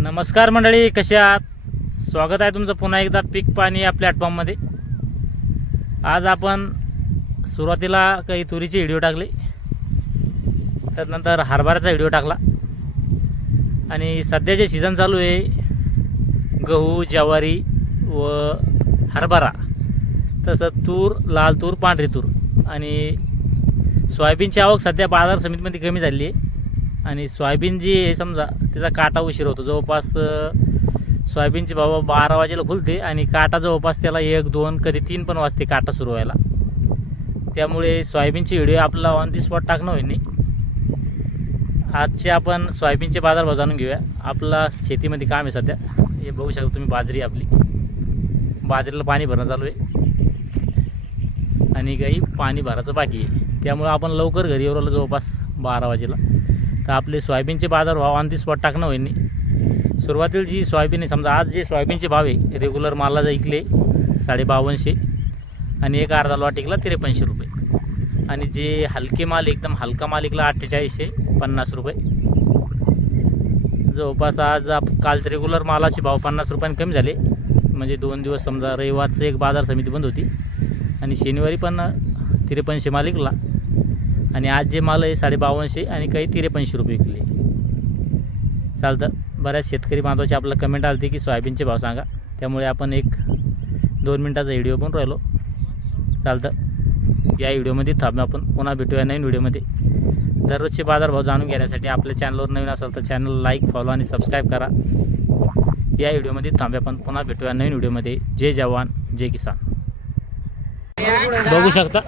नमस्कार मंडळी, कसे आहात? स्वागत आहे तुमचं पुन्हा एकदा पीक पाणी या प्लॅटफॉर्ममध्ये. आज आपण सुरुवातीला काही तुरीचे व्हिडिओ टाकले, त्यानंतर हरभऱ्याचा व्हिडिओ टाकला आणि सध्या जे सीझन चालू आहे गहू, ज्वारी व हरभरा, तसं तूर, लाल तूर, पांढरी तूर आणि सोयाबीनची आवक सध्या बाजार समितीमध्ये कमी झाली आहे. आणि सोयाबीन जी आहे समजा त्याचा काटा उशीर होतो. जवळपास सोयाबीनचे भाव 12 वाजेला खुलते आणि काटा जवळपास त्याला 1, 2 कधी 3 पण वाजते काटा सुरू व्हायला. त्यामुळे सोयाबीनची व्हिडिओ आपल्याला ऑन दी स्पॉट टाकणं होईल नाही. आजचे आपण सोयाबीनचे बाजारभाव जाणून घेऊया. आपला शेतीमध्ये काम आहे सध्या. हे बघू शकता तुम्ही, बाजरी आपली, बाजरीला पाणी भरणं चालू आहे आणि काही पाणी भरायचं बाकी आहे. त्यामुळे आपण लवकर घरी येऊ राहिलो जवळपास 12 वाजेला. तर आपले सोयाबीनचे बाजारभाव ऑन दी स्पॉट टाकणं होईल नाही. सुरुवातीला जी सोयाबीन आहे समजा, आज जे सोयाबीनचे भाव आहे रेग्युलर मालाला ऐकले 5250 आणि एक अर्धा लॉट ऐकला 5300 रुपये आणि जे हलके माल एकदम हलका माल ऐकला 4850 रुपये. जवळपास आज काल रेग्युलर मालाचे भाव 50 रुपयांनी कमी झाले. म्हणजे 2 दिवस समजा रविवारचं एक बाजार समिती बंद होती आणि शनिवारी पण 5300 माल ऐकला आणि आज जे माल आहे 5250 आणि काही 5300 रुपये विकले. चालतं. बऱ्याच शेतकरी बांधवाचे आपल्याला कमेंट आली की सोयाबीनचे भाव सांगा, त्यामुळे आपण 1-2 मिनटाचा व्हिडिओ बनवून राहिलो. चालतं. या व्हिडिओमध्ये थांबू आपण. पुन्हा भेटूया नवीन व्हिडिओमध्ये. दररोजचे बाजारभाव जाणून घेण्यासाठी आपल्या चॅनलवर नवीन असेल तर चॅनल लाईक, फॉलो आणि सबस्क्राईब करा. या व्हिडिओमध्ये थांबू आपण. पुन्हा भेटूया नवीन व्हिडिओमध्ये. जय जवान, जय किसान. बघू शकता